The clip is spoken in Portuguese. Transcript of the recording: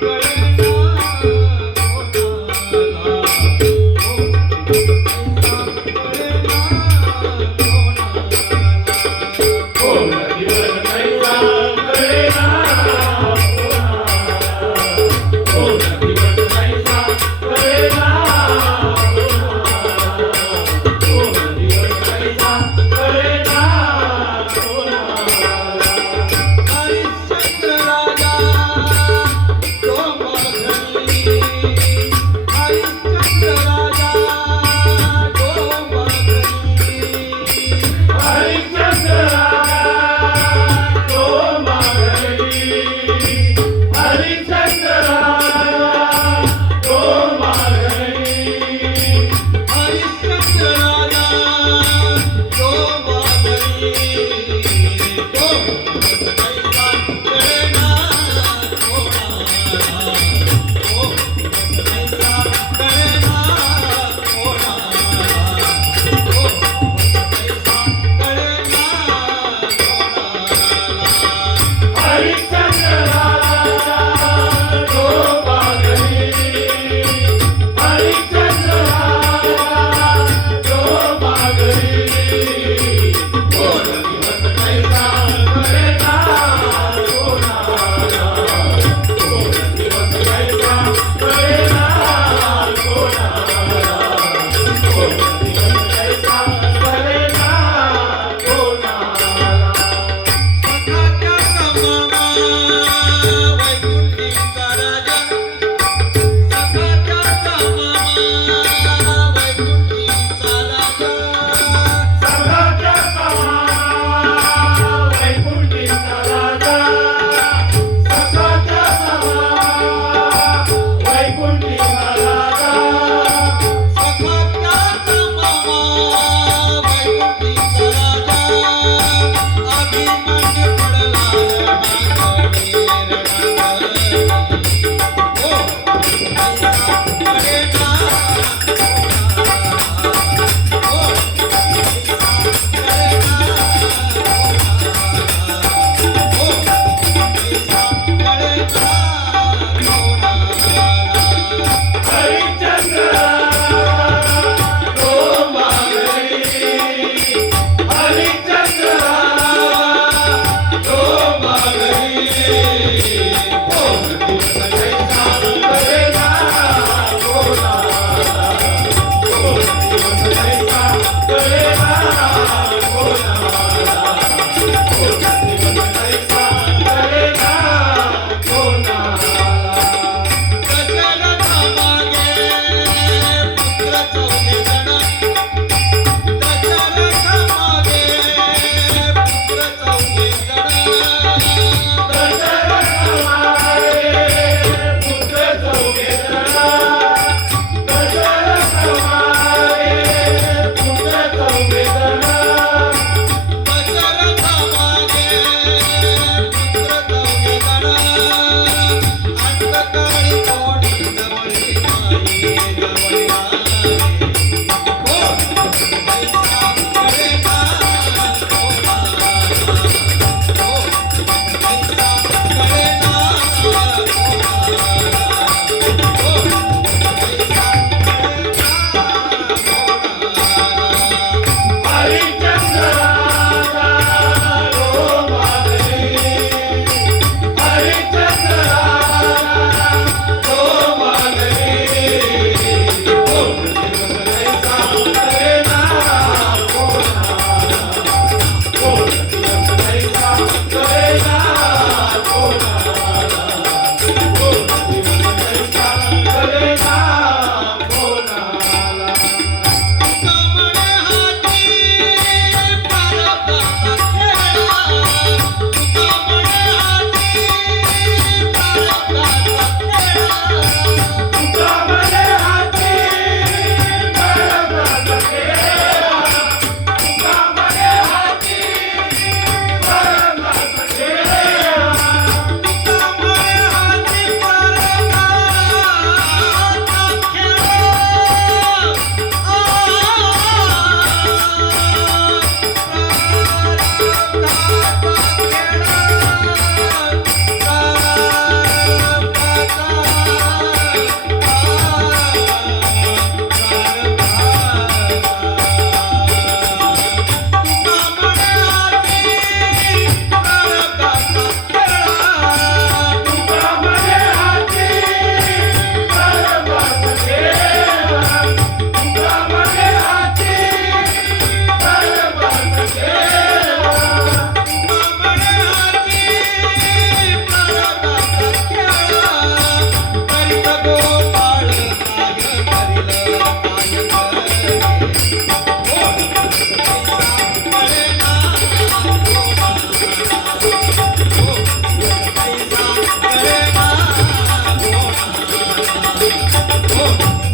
Yeah. Yeah. Vamos!